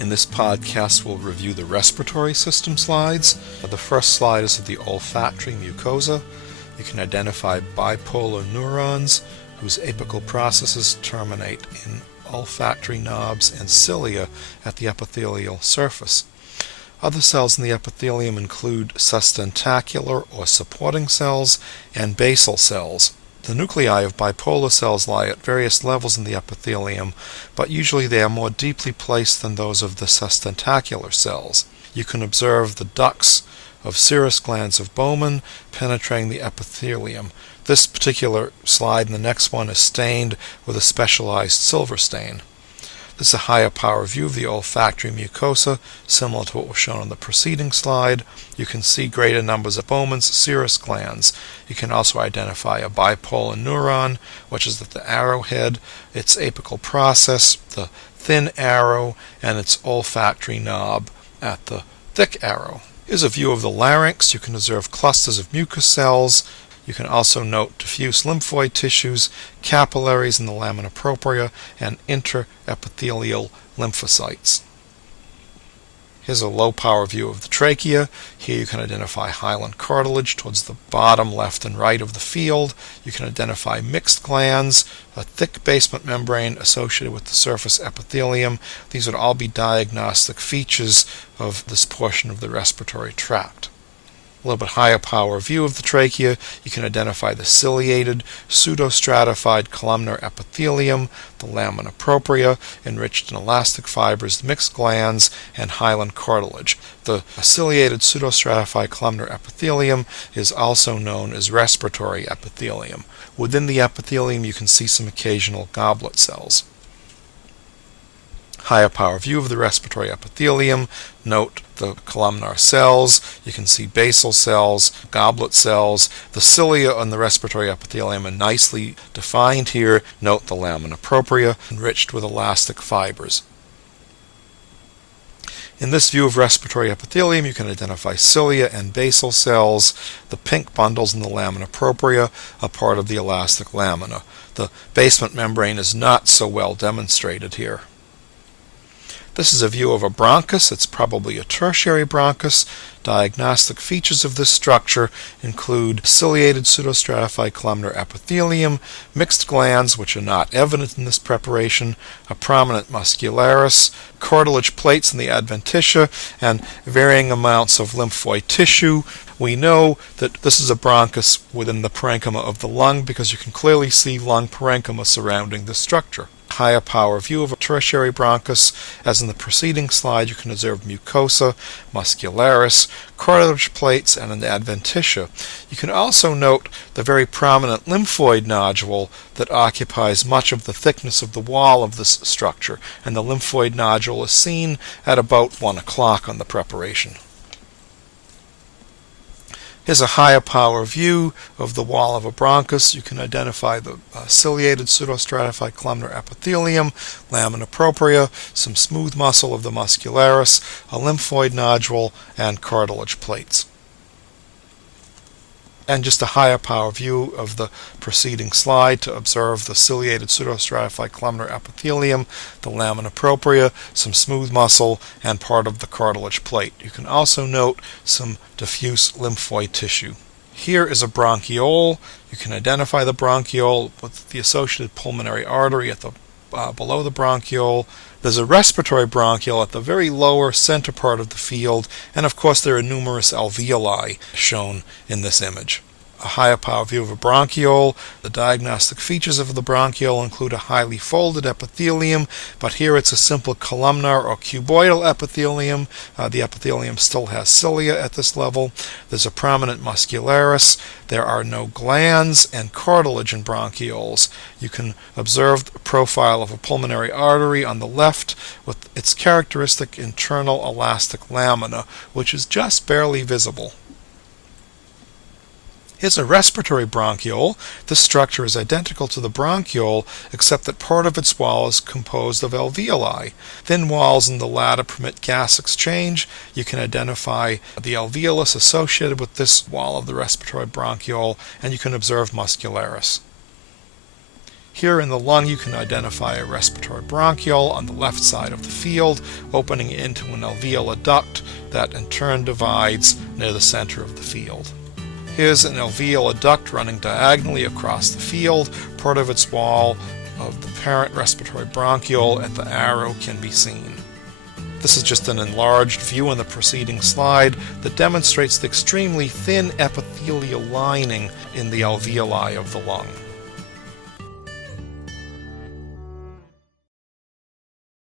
In this podcast, we'll review the respiratory system slides. The first slide is of the olfactory mucosa. You can identify bipolar neurons whose apical processes terminate in olfactory knobs and cilia at the epithelial surface. Other cells in the epithelium include sustentacular or supporting cells and basal cells. The nuclei of bipolar cells lie at various levels in the epithelium, but usually they are more deeply placed than those of the sustentacular cells. You can observe the ducts of serous glands of Bowman penetrating the epithelium. This particular slide and the next one is stained with a specialized silver stain. This is a higher power view of the olfactory mucosa, similar to what was shown on the preceding slide. You can see greater numbers of Bowman's serous glands. You can also identify a bipolar neuron, which is at the arrowhead, its apical process, the thin arrow, and its olfactory knob at the thick arrow. Here's a view of the larynx. You can observe clusters of mucus cells. You can also note diffuse lymphoid tissues, capillaries in the lamina propria, and interepithelial lymphocytes. Here's a low-power view of the trachea. Here you can identify hyaline cartilage towards the bottom left and right of the field. You can identify mixed glands, a thick basement membrane associated with the surface epithelium. These would all be diagnostic features of this portion of the respiratory tract. A little bit higher power view of the trachea, you can identify the ciliated, pseudostratified columnar epithelium, the lamina propria, enriched in elastic fibers, mixed glands, and hyaline cartilage. The ciliated pseudostratified columnar epithelium is also known as respiratory epithelium. Within the epithelium, you can see some occasional goblet cells. Higher power view of the respiratory epithelium. Note the columnar cells. You can see basal cells, goblet cells. The cilia on the respiratory epithelium are nicely defined here. Note the lamina propria, enriched with elastic fibers. In this view of respiratory epithelium, you can identify cilia and basal cells. The pink bundles in the lamina propria are part of the elastic lamina. The basement membrane is not so well demonstrated here. This is a view of a bronchus. It's probably a tertiary bronchus. Diagnostic features of this structure include ciliated pseudostratified columnar epithelium, mixed glands, which are not evident in this preparation, a prominent muscularis, cartilage plates in the adventitia, and varying amounts of lymphoid tissue. We know that this is a bronchus within the parenchyma of the lung because you can clearly see lung parenchyma surrounding this structure. Higher power view of a tertiary bronchus. As in the preceding slide, you can observe mucosa, muscularis, cartilage plates, and an adventitia. You can also note the very prominent lymphoid nodule that occupies much of the thickness of the wall of this structure, and the lymphoid nodule is seen at about 1 o'clock on the preparation. Here's a higher power view of the wall of a bronchus. You can identify the ciliated pseudostratified columnar epithelium, lamina propria, some smooth muscle of the muscularis, a lymphoid nodule, and cartilage plates. And just a higher power view of the preceding slide to observe the ciliated pseudostratified columnar epithelium, the lamina propria, some smooth muscle, and part of the cartilage plate. You can also note some diffuse lymphoid tissue. Here is a bronchiole. You can identify the bronchiole with the associated pulmonary artery at the below the bronchiole. There's a respiratory bronchiole at the very lower center part of the field, and of course there are numerous alveoli shown in this image. A higher power view of a bronchiole. The diagnostic features of the bronchiole include a highly folded epithelium, but here it's a simple columnar or cuboidal epithelium. The epithelium still has cilia at this level. There's a prominent muscularis. There are no glands and cartilage in bronchioles. You can observe the profile of a pulmonary artery on the left with its characteristic internal elastic lamina, which is just barely visible. Here's a respiratory bronchiole. This structure is identical to the bronchiole, except that part of its wall is composed of alveoli. Thin walls in the latter permit gas exchange. You can identify the alveolus associated with this wall of the respiratory bronchiole, and you can observe muscularis. Here in the lung you can identify a respiratory bronchiole on the left side of the field, opening into an alveolar duct that in turn divides near the center of the field. Here's an alveolar duct running diagonally across the field. Part of its wall of the parent respiratory bronchiole at the arrow can be seen. This is just an enlarged view in the preceding slide that demonstrates the extremely thin epithelial lining in the alveoli of the lung.